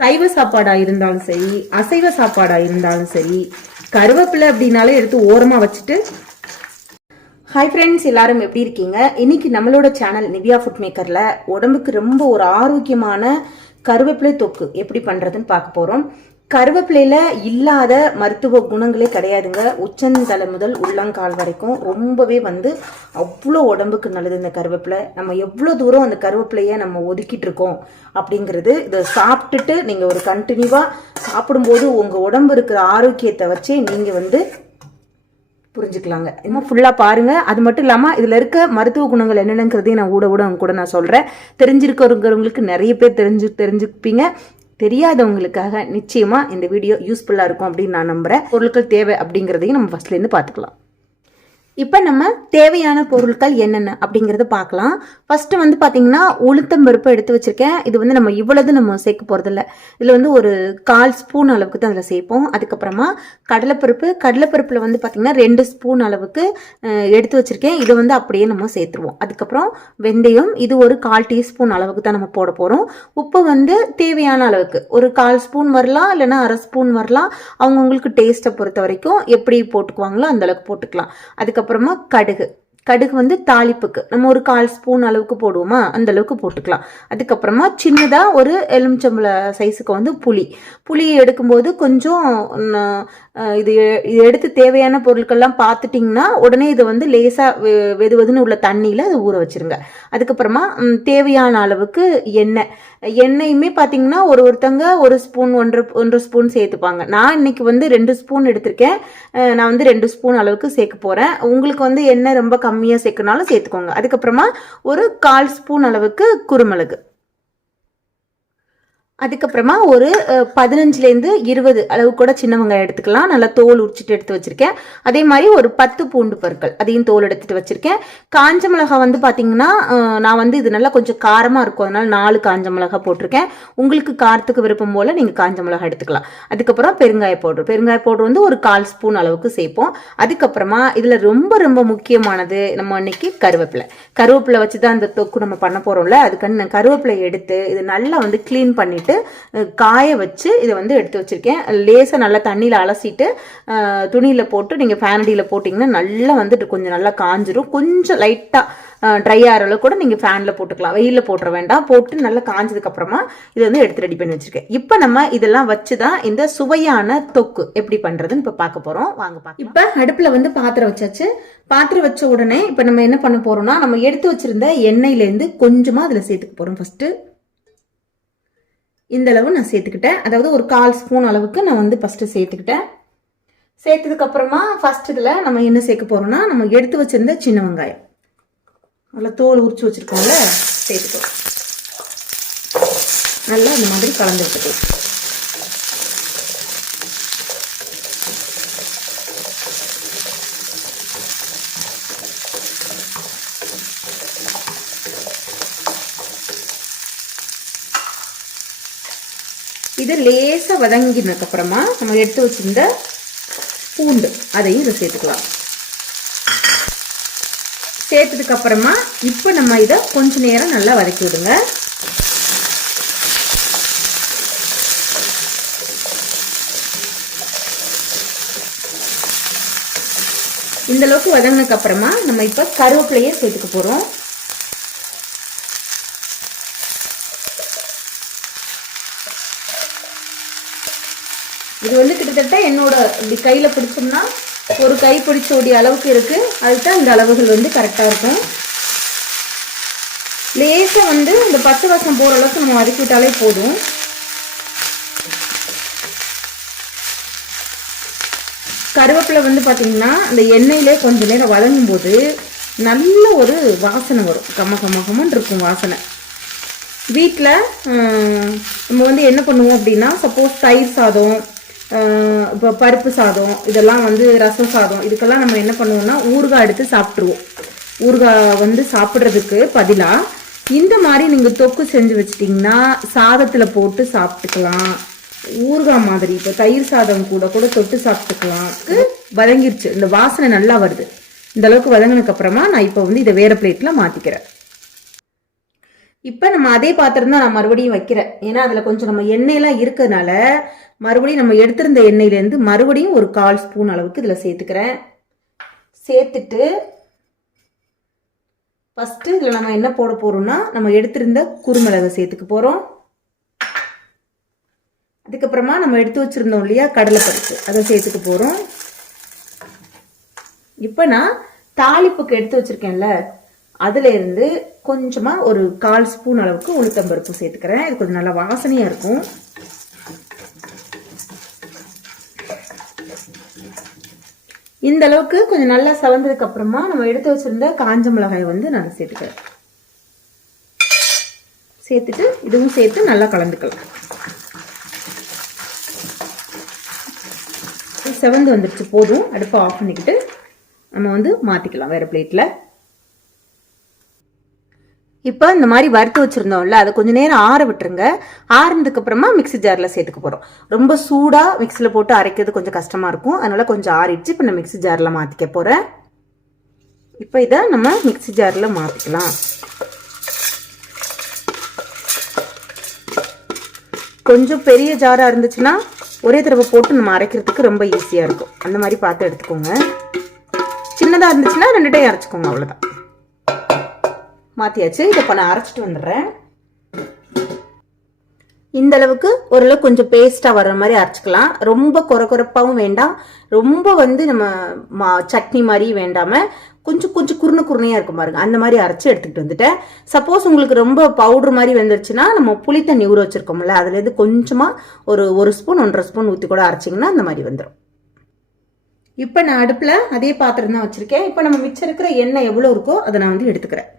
சைவ சாப்பாடா இருந்தாலும் சரி அசைவ சாப்பாடா இருந்தாலும் சரி கருவேப்பிலை அப்படின்னாலே எடுத்து ஓரமா வச்சுட்டு. ஹாய் ஃப்ரெண்ட்ஸ் எல்லாரும் எப்படி இருக்கீங்க? இன்னைக்கு நம்மளோட சேனல் நிவ்யா ஃபுட் மேக்கர்ல உடம்புக்கு ரொம்ப ஒரு ஆரோக்கியமான கருவேப்பிலை தொக்கு எப்படி பண்றதுன்னு பார்க்க போறோம். கருவேப்பிலையில் இல்லாத மருத்துவ குணங்களே கிடையாதுங்க. உச்சந்தலை முதல் உள்ளங்கால் வரைக்கும் ரொம்பவே வந்து அவ்வளோ உடம்புக்கு நல்லது இந்த கருவேப்பிலை. நம்ம எவ்வளோ தூரம் அந்த கருவேப்பிலையை நம்ம ஒதுக்கிட்டு இருக்கோம் அப்படிங்கிறது இதை சாப்பிட்டுட்டு நீங்கள் ஒரு கண்டினியூவாக சாப்பிடும்போது உங்கள் உடம்பு இருக்கிற ஆரோக்கியத்தை வச்சே நீங்கள் வந்து புரிஞ்சுக்கலாங்க. இன்னும் ஃபுல்லாக பாருங்கள் அது மட்டும் இல்லாமல் இதில் இருக்க மருத்துவ குணங்கள் என்னென்னங்கிறதையும் நான் ஊட ஊட கூட நான் சொல்கிறேன் தெரிஞ்சிருக்கிறவங்களுக்கு நிறைய பேர் தெரிஞ்சு தெரிஞ்சுப்பீங்க. தெரியாதவங்களுக்காக நிச்சயமாக இந்த வீடியோ யூஸ்ஃபுல்லாக இருக்கும் அப்படின்னு நான் நம்புகிறேன் பொருட்கள் தேவை அப்படிங்கிறதையும் நம்ம ஃபஸ்ட்லேருந்து பார்த்துக்கலாம். இப்போ நம்ம தேவையான பொருட்கள் என்னென்ன அப்படிங்கிறத பார்க்கலாம். ஃபஸ்ட்டு வந்து பார்த்தீங்கன்னா உளுத்தம் பருப்பு எடுத்து வச்சுருக்கேன். இது வந்து நம்ம இவ்வளவு நம்ம சேர்க்க போகிறதில்ல இதில் வந்து ஒரு கால் ஸ்பூன் அளவுக்கு தான் அதில் சேர்ப்போம். அதுக்கப்புறமா கடலைப்பருப்பு கடலைப்பருப்பில் வந்து பார்த்தீங்கன்னா ரெண்டு ஸ்பூன் அளவுக்கு எடுத்து வச்சுருக்கேன். இதை வந்து அப்படியே நம்ம சேர்த்துருவோம். அதுக்கப்புறம் வெந்தயம் இது ஒரு கால் டீஸ்பூன் அளவுக்கு தான் நம்ம போட போகிறோம் உப்பு வந்து தேவையான அளவுக்கு. ஒரு கால் ஸ்பூன் வரலாம் இல்லைன்னா அரை ஸ்பூன் வரலாம். அவங்கவுங்களுக்கு டேஸ்ட்டை பொறுத்த வரைக்கும் எப்படி போட்டுக்குவாங்களோ அந்த அளவுக்கு போட்டுக்கலாம். அதுக்கப்புறமா கடுகு. கடுகு வந்து தாளிப்புக்கு. நம்ம ஒரு கால் ஸ்பூன் அளவுக்கு போடுவோமா? அந்த அளவுக்கு போட்டுக்கலாம். அதுக்கப்புறமா சின்னதாக ஒரு எலுமிச்சம்பளை சைஸுக்கு வந்து புளி. புளி எடுக்கும்போது கொஞ்சம் இது இது எடுத்து தேவையான பொருட்கள்லாம் பார்த்துட்டிங்கன்னா உடனே இதை வந்து லேசாக வெது வெதுன்னு உள்ள தண்ணியில் அதை ஊற வச்சிருங்க. அதுக்கப்புறமா தேவையான அளவுக்கு எண்ணெய். எண்ணெயுமே பார்த்தீங்கன்னா ஒரு ஒருத்தங்க ஒரு ஸ்பூன் ஒன்றரை ஒன்றரை ஸ்பூன் சேர்த்துப்பாங்க. நான் இன்னைக்கு வந்து ரெண்டு ஸ்பூன் எடுத்திருக்கேன். நான் வந்து ரெண்டு ஸ்பூன் அளவுக்கு சேர்க்க போகிறேன் உங்களுக்கு வந்து எண்ணெய் ரொம்ப கம்மியாக சேர்க்கணாலும் சேர்த்துக்கோங்க. அதுக்கப்புறமா ஒரு கால் ஸ்பூன் அளவுக்கு குருமிளகு. அதுக்கப்புறமா ஒரு பதினஞ்சுலேருந்து இருபது அளவு கூட சின்ன வெங்காயம் எடுத்துக்கலாம். நல்லா தோல் உரிச்சிட்டு எடுத்து வச்சிருக்கேன். அதே மாதிரி ஒரு பத்து பூண்டு பற்கள் அதையும் தோல் எடுத்துட்டு வச்சிருக்கேன். காஞ்ச மிளகா வந்து பார்த்தீங்கன்னா நான் வந்து இது நல்லா கொஞ்சம் காரமாக இருக்கும். அதனால நாலு காஞ்ச மிளகாய் போட்டிருக்கேன். உங்களுக்கு காரத்துக்கு விருப்பம் போல் நீங்கள் காஞ்ச மிளகா எடுத்துக்கலாம். அதுக்கப்புறம் பெருங்காய பவுடர். பெருங்காய பவுடர் வந்து ஒரு கால் ஸ்பூன் அளவுக்கு சேர்ப்போம். அதுக்கப்புறமா இதில் ரொம்ப ரொம்ப முக்கியமானது நம்ம அன்னைக்கு கருவேப்பிலை. கருவேப்பிலை வச்சு தான் இந்த தொக்கு நம்ம பண்ண போகிறோம்ல அதுக்கான நான் கருவேப்பிலை எடுத்து இது நல்லா வந்து க்ளீன் பண்ணிட்டு அஹ், காய வச்சு இதை வந்து எடுத்து வச்சிருக்கேன். லேசாக நல்லா தண்ணியில் அலசிட்டு துணியில் போட்டு நீங்கள் ஃபேனடியில் போட்டிங்கன்னா நல்லா வந்துட்டு கொஞ்சம் நல்லா காஞ்சிரும். கொஞ்சம் லைட்டாக ட்ரை ஆகிற அளவு கூட நீங்கள் ஃபேனில் போட்டுக்கலாம். வெயிலில் போட்டுற வேண்டாம். போட்டு நல்லா காஞ்சதுக்கப்புறமா இதை வந்து எடுத்து ரெடி பண்ணி வச்சுருக்கேன். இப்போ நம்ம இதெல்லாம் வச்சு தான் இந்த சுவையான தொக்கு எப்படி பண்ணுறதுன்னு இப்போ பார்க்க போகிறோம் வாங்க பார்க்க இப்போ அடுப்பில் வந்து பாத்திரம் வச்சாச்சு. பாத்திரம் வச்ச உடனே இப்போ நம்ம என்ன பண்ண போகிறோம்னா நம்ம எடுத்து வச்சிருந்த எண்ணெயிலேருந்து கொஞ்சமாக அதில் சேர்த்துக்க போகிறோம் ஃபஸ்ட்டு இந்த அளவு நான் சேர்த்துக்கிட்டேன். அதாவது ஒரு கால் ஸ்பூன் அளவுக்கு நான் வந்து ஃபஸ்ட்டு சேர்த்துக்கிட்டேன். சேர்த்ததுக்கு அப்புறமா ஃபர்ஸ்ட் இதில் நம்ம என்ன சேர்க்க போறோம்னா நம்ம எடுத்து வச்சிருந்த சின்ன வெங்காயம். நல்லா தோல் உரிச்சு வச்சிருக்கோம்ல சேர்த்துக்கோ நல்லா இந்த மாதிரி கலந்து விட்டுக்கோ இது லேசாக வதங்கினதுக்கப்புறமா நம்ம எடுத்து வச்சிருந்த பூண்டு அதையும் இதை சேர்த்துக்கலாம். சேர்த்ததுக்கப்புறமா இப்போ நம்ம இதை கொஞ்ச நேரம் நல்லா வதக்கி விடுங்க. இந்த அளவுக்கு வதங்கினதுக்கு அப்புறமா நம்ம இப்போ கருவேப்பிலையே சேர்த்துக்க போகிறோம் இது வந்து கிட்டத்தட்ட என்னோட இப்படி கையில் பிடிச்சோம்னா ஒரு கை பிடிச்சோடைய அளவுக்கு இருக்குது அதுக்கு அந்த இந்த அளவுகள் வந்து கரெக்டாக இருக்கும். லேசாக வந்து இந்த பச்சை வாசம் போகிற அளவுக்கு நம்ம வதக்கிவிட்டாலே போதும். கருவேப்பிலை வந்து பார்த்தீங்கன்னா அந்த எண்ணெயிலே கொஞ்சம் நேரம் வதங்கும் போது நல்ல ஒரு வாசனை வரும். கம்ம கம்ம இருக்கும் வாசனை. வீட்டில் நம்ம வந்து என்ன பண்ணுவோம் அப்படின்னா சப்போஸ் தயிர் சாதம் இப்போ பருப்பு சாதம் இதெல்லாம் வந்து ரசம் சாதம் இதுக்கெல்லாம் நம்ம என்ன பண்ணுவோம்னா ஊறுகாய் எடுத்து சாப்பிட்ருவோம் ஊறுகாய் வந்து சாப்பிட்றதுக்கு பதிலாக இந்த மாதிரி நீங்கள் தொக்கு செஞ்சு வச்சிட்டிங்கன்னா சாதத்தில் போட்டு சாப்பிட்டுக்கலாம். ஊறுகாய் மாதிரி இப்போ தயிர் சாதம் கூட கூட தொட்டு சாப்பிட்டுக்கலாம். வதங்கிருச்சு. இந்த வாசனை நல்லா வருது. இந்த அளவுக்கு வதங்கினதுக்கு அப்புறமா நான் இப்போ வந்து இதை வேறு பிளேட்டில் மாற்றிக்கிறேன் இப்போ நம்ம அதே பாத்திரம் தான் நான் மறுபடியும் வைக்கிறேன். ஏன்னா அதில் கொஞ்சம் நம்ம எண்ணெயெல்லாம் இருக்கிறதுனால மறுபடியும் நம்ம எடுத்திருந்த எண்ணெயிலேருந்து மறுபடியும் ஒரு கால் ஸ்பூன் அளவுக்கு இதில் சேர்த்துக்கிறேன். சேர்த்துட்டு ஃபஸ்ட்டு இதில் நம்ம என்ன போட போகிறோம்னா நம்ம எடுத்திருந்த குருமிளகை சேர்த்துக்க போகிறோம் அதுக்கப்புறமா நம்ம எடுத்து வச்சுருந்தோம் இல்லையா கடலைப்பருப்பு. அதை சேர்த்துக்க போகிறோம் இப்போ நான் தாளிப்புக்கு எடுத்து வச்சுருக்கேன்ல அதுல இருந்து கொஞ்சமாக ஒரு கால் ஸ்பூன் அளவுக்கு உளுத்தம்பருப்பு சேர்த்துக்கிறேன். இது கொஞ்சம் நல்லா வாசனையாக இருக்கும். இந்த அளவுக்கு கொஞ்சம் நல்லா சவந்ததுக்கு அப்புறமா நம்ம எடுத்து வச்சிருந்த காஞ்ச மிளகாய் வந்து நான் சேர்த்துக்கிறேன். சேர்த்துட்டு இதுவும் சேர்த்து நல்லா கலந்துக்கலாம். செவந்து வந்துடுச்சு போதும். அடுப்பை ஆஃப் பண்ணிக்கிட்டு நம்ம வந்து மாற்றிக்கலாம் வேறு பிளேட்டில் இப்போ இந்த மாதிரி வறுத்து வச்சுருந்தோம்ல அதை கொஞ்சம் நேரம் ஆற விட்டுருங்க. ஆறுனதுக்கு அப்புறமா மிக்ஸி ஜாரில் சேர்த்துக்க போகிறோம் ரொம்ப சூடாக மிக்ஸியில் போட்டு அரைக்கிறது கொஞ்சம் கஷ்டமாக இருக்கும். அதனால் கொஞ்சம் ஆறிடுச்சு. இப்போ நான் மிக்ஸி ஜாரில் மாற்றிக்க போகிறேன் இப்போ இதை நம்ம மிக்ஸி ஜாரில் மாற்றிக்கலாம் கொஞ்சம் பெரிய ஜாராக இருந்துச்சுன்னா ஒரே தடவை போட்டு நம்ம அரைக்கிறதுக்கு ரொம்ப ஈஸியாக இருக்கும். அந்த மாதிரி பார்த்து எடுத்துக்கோங்க. சின்னதாக இருந்துச்சுன்னா ரெண்டு டைம் அரைச்சிக்கோங்க அவ்வளோதான் மாற்றியாச்சு இதை இப்போ நான் அரைச்சிட்டு வந்துடுறேன். இந்த அளவுக்கு ஓரளவு கொஞ்சம் பேஸ்ட்டாக வர்ற மாதிரி அரைச்சிக்கலாம். ரொம்ப குறை குறைப்பாகவும் வேண்டாம். ரொம்ப வந்து நம்ம மா சட்னி மாதிரி வேண்டாமல் கொஞ்சம் கொஞ்சம் குருணை குருணையாக இருக்கும் பாருங்க. அந்த மாதிரி அரைச்சி எடுத்துகிட்டு வந்துட்டேன். சப்போஸ் உங்களுக்கு ரொம்ப பவுடர் மாதிரி வந்துருச்சுன்னா நம்ம புளி தண்ணி ஊற வச்சுருக்கோம்ல அதுலேருந்து கொஞ்சமாக ஒரு ஒரு ஸ்பூன் ஒன்றரை ஸ்பூன் ஊற்றி கூட அரைச்சிங்கன்னா அந்த மாதிரி வந்துடும் இப்போ நான் அடுப்பில் அதே பாத்திரம் தான் வச்சுருக்கேன். இப்போ நம்ம மிச்சம் இருக்கிற எண்ணெய் எவ்வளோ இருக்கோ அதை நான் வந்து எடுத்துக்கிறேன்.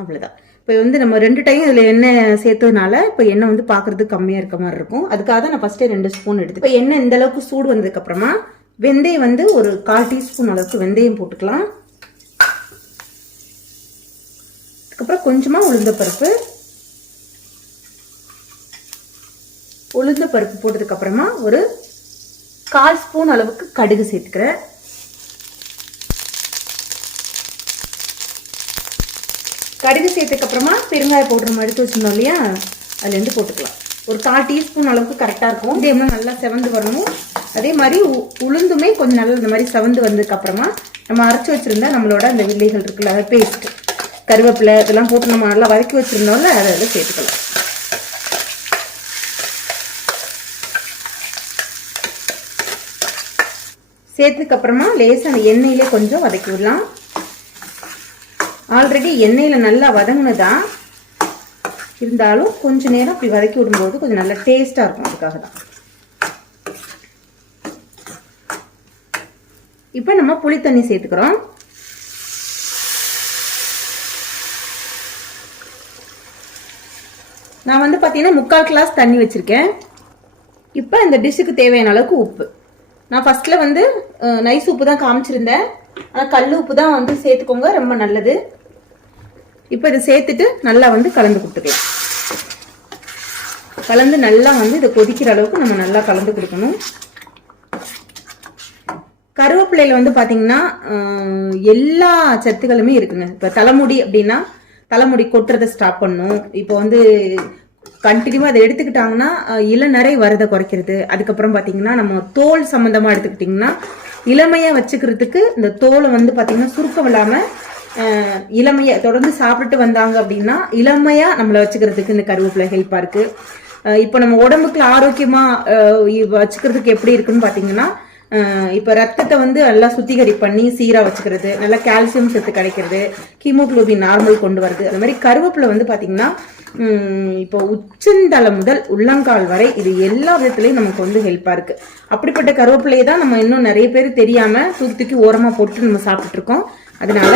அவ்வளோதான் இப்போ வந்து நம்ம ரெண்டு டைம் இதில் எண்ணெய் சேர்த்ததுனால இப்போ எண்ணெய் வந்து பார்க்குறதுக்கு கம்மியாக இருக்க மாதிரி இருக்கும். அதுக்காக தான் நான் ஃபஸ்ட்டே ரெண்டு ஸ்பூன் எடுத்து இப்போ எண்ணெய் இந்த அளவுக்கு சூடு வந்ததுக்கப்புறமா வெந்தயம் வந்து ஒரு கால் டீஸ்பூன் அளவுக்கு வெந்தயம் போட்டுக்கலாம். அதுக்கப்புறம் கொஞ்சமாக உளுந்தப்பருப்பு உளுந்த பருப்பு போட்டதுக்கப்புறமா ஒரு கால் ஸ்பூன் அளவுக்கு கடுகு சேர்த்துக்கிறேன். கடுகு சேர்த்துக்கு அப்புறமா பெருங்காயம் போடுற மாதிரி எடுத்து இல்லையா? அதுலேருந்து போட்டுக்கலாம். ஒரு கால் டீஸ்பூன் அளவுக்கு கரெக்டாக இருக்கும். இதேமா நல்லா செவந்து வரணும். அதே மாதிரி உ- உளுந்துமே கொஞ்சம் நல்லா இந்த மாதிரி செவந்து வந்ததுக்கப்புறமா நம்ம அரைச்சி வச்சிருந்தா நம்மளோட அந்த வில்லைகள் இருக்குல்ல அதை கருவேப்பிலை இதெல்லாம் போட்டு நம்ம நல்லா வதக்கி வச்சுருந்தோம்ல அதை அதில் சேர்த்துக்கலாம். சேர்த்ததுக்கப்புறமா லேசாக அந்த எண்ணெயிலே கொஞ்சம் வதக்கி விடலாம். ஆல்ரெடி எண்ணெயில் நல்லா வதங்கினதான் இருந்தாலும் கொஞ்சம் நேரம் அப்படி வதக்கி விடும்போது கொஞ்சம் நல்லா டேஸ்ட்டாக இருக்கும் அதுக்காக தான் இப்போ நம்ம புளி தண்ணி சேர்த்துக்கிறோம். நான் வந்து பார்த்தீங்கன்னா முக்கால் கிளாஸ் தண்ணி வச்சுருக்கேன். இப்போ இந்த டிஷ்ஷுக்கு தேவையான அளவுக்கு உப்பு. நான் ஃபஸ்ட்டில் வந்து நைஸ் உப்பு தான் காமிச்சிருந்தேன். ஆனால் கல் உப்பு தான் வந்து சேர்த்துக்கோங்க ரொம்ப நல்லது. இப்போ இதை சேர்த்துட்டு நல்லா வந்து கலந்து கொடுத்துக்கலாம். கலந்து நல்லா வந்து இதை கொதிக்கிற அளவுக்கு நம்ம நல்லா கலந்து கொடுக்கணும். கருவேப்பிலையில் வந்து பார்த்தீங்கன்னா எல்லா சத்துக்களுமே இருக்குங்க. இப்போ தலைமுடி அப்படின்னா தலைமுடி கொட்டுறதை ஸ்டாப் பண்ணும். இப்போ வந்து கண்டினியூவாக அதை எடுத்துக்கிட்டாங்கன்னா இளநரை வரதை குறைக்கிறது. அதுக்கப்புறம் பார்த்தீங்கன்னா நம்ம தோல் சம்மந்தமாக எடுத்துக்கிட்டிங்கன்னா இளமையாக வச்சுக்கிறதுக்கு இந்த தோலை வந்து பார்த்திங்கன்னா சுருக்கம் இல்லாமல் இளமையை தொடர்ந்து சாப்பிட்டுட்டு வந்தாங்க அப்படின்னா இளமையாக நம்மளை வச்சுக்கிறதுக்கு இந்த கருவேப்பிலை ஹெல்ப்பாக இருக்குது இப்போ நம்ம உடம்புக்கு ஆரோக்கியமாக வச்சுக்கிறதுக்கு எப்படி இருக்குன்னு பார்த்தீங்கன்னா இப்போ ரத்தத்தை வந்து நல்லா சுத்திகரி பண்ணி சீராக வச்சுக்கிறது நல்லா கால்சியம் சத்து கிடைக்கிறது ஹீமோக்ளோபின் நார்மல் கொண்டு வருது அது மாதிரி கருவேப்பிலை வந்து பார்த்திங்கன்னா இப்போ உச்சந்தலை முதல் உள்ளங்கால் வரை இது எல்லா விதத்துலேயும் நமக்கு வந்து ஹெல்ப்பாக இருக்குது அப்படிப்பட்ட கருவேப்பிலையை தான் நம்ம இன்னும் நிறைய பேர் தெரியாமல் தூக்கி தூக்கி ஓரமாக போட்டு நம்ம சாப்பிட்ருக்கோம் அதனால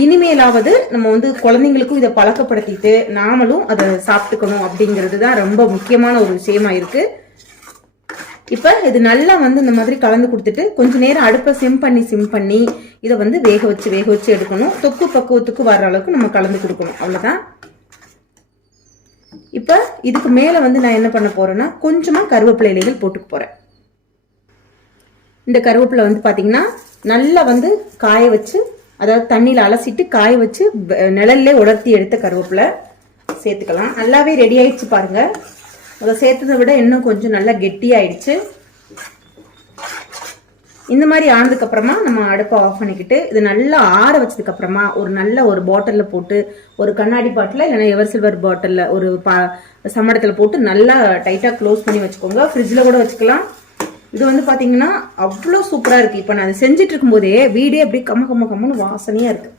இனிமேலாவது நம்ம வந்து குழந்தைங்களுக்கும் இதை பழக்கப்படுத்திட்டு நாமளும் அதை சாப்பிட்டுக்கணும் அப்படிங்கிறது தான் ரொம்ப முக்கியமான ஒரு விஷயமா இருக்குது இப்போ இது நல்லா வந்து இந்த மாதிரி கலந்து கொடுத்துட்டு கொஞ்ச நேரம் அடுப்பை சிம் பண்ணி சிம் பண்ணி இதை வந்து வேக வச்சு வேக வச்சு எடுக்கணும். தொக்கு பக்குவத்துக்கு வர்ற அளவுக்கு நம்ம கலந்து கொடுக்கணும். அவ்வளோதான் இப்போ இதுக்கு மேலே வந்து நான் என்ன பண்ண போகிறேன்னா கொஞ்சமாக கருவேப்பிலை இலைகள் போட்டுக்க போகிறேன் இந்த கருவேப்பிலை வந்து பார்த்தீங்கன்னா நல்லா வந்து காய வச்சு அதாவது தண்ணியில் அலசிட்டு காய வச்சு நிழல்லே உலர்த்தி எடுத்த கருவேப்பிலை சேர்த்துக்கலாம். நல்லாவே ரெடி ஆயிடுச்சு பாருங்கள் அதை சேர்த்ததை விட இன்னும் கொஞ்சம் நல்லா கெட்டியாயிடுச்சு. இந்த மாதிரி ஆனதுக்கு அப்புறமா நம்ம அடுப்பை ஆஃப் பண்ணிக்கிட்டு இது நல்லா ஆற வச்சதுக்கு அப்புறமா ஒரு நல்ல ஒரு பாட்டிலில் போட்டு ஒரு கண்ணாடி பாட்டில் இல்லைன்னா எவர் சில்வர் பாட்டிலில் ஒரு பா சம்மடத்தில் போட்டு நல்லா டைட்டாக க்ளோஸ் பண்ணி வச்சுக்கோங்க. ஃப்ரிட்ஜில் கூட வச்சுக்கலாம். இது வந்து பார்த்தீங்கன்னா அவ்வளோ சூப்பராக இருக்குது இப்போ நான் அதை செஞ்சுட்டு இருக்கும்போதே வீடே அப்படியே கம்ம கம்ம கம்மன்னு வாசனையாக இருக்குது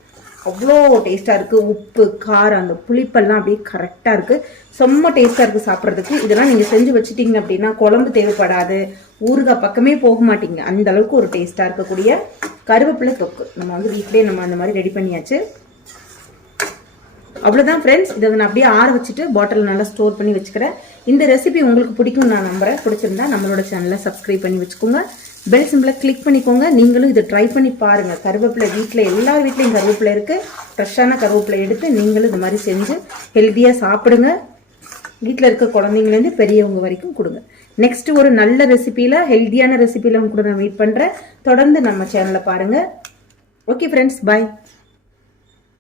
அவ்வளோ டேஸ்ட்டாக இருக்குது உப்பு காரம் அந்த புளிப்பெல்லாம் அப்படியே கரெக்டாக இருக்குது செம்ம டேஸ்ட்டாக இருக்குது சாப்பிட்றதுக்கு. இதெல்லாம் நீங்கள் செஞ்சு வச்சுட்டிங்க அப்படின்னா குழம்பு தேவைப்படாது. ஊறுகாய் பக்கமே போக மாட்டீங்க. அந்த அளவுக்கு ஒரு டேஸ்ட்டாக இருக்கக்கூடிய கருவேப்பிலை தொக்கு. நம்ம வந்து வீட்டிலேயே நம்ம அந்த மாதிரி ரெடி பண்ணியாச்சு. அவ்வளோதான் ஃப்ரெண்ட்ஸ் இதை நான் அப்படியே ஆற வச்சுட்டு பாட்டில் நல்லா ஸ்டோர் பண்ணி வச்சுக்கிறேன். இந்த ரெசிபி உங்களுக்கு பிடிக்கும் நான் நம்புகிறேன் பிடிச்சிருந்தா நம்மளோட சேனலை சப்ஸ்கிரைப் பண்ணி வச்சுக்கோங்க. பெல் சிம்பிளை கிளிக் பண்ணிக்கோங்க. நீங்களும் இதை ட்ரை பண்ணி பாருங்கள் கருவேப்பிலை வீட்டில் எல்லார் வீட்லேயும் கருவேப்பிலை இருக்குது ஃப்ரெஷ்ஷான கருவேப்பிலை எடுத்து நீங்களும் இது மாதிரி செஞ்சு ஹெல்த்தியாக சாப்பிடுங்க. வீட்டில் இருக்க குழந்தைங்கலேருந்து பெரியவங்க வரைக்கும் கொடுங்க. நெக்ஸ்ட் ஒரு நல்ல ரெசிபியில் ஹெல்த்தியான ரெசிபியில் கூட நான் மீட் பண்ணுறேன் தொடர்ந்து நம்ம சேனலை பாருங்கள் ஓகே ஃப்ரெண்ட்ஸ் பாய்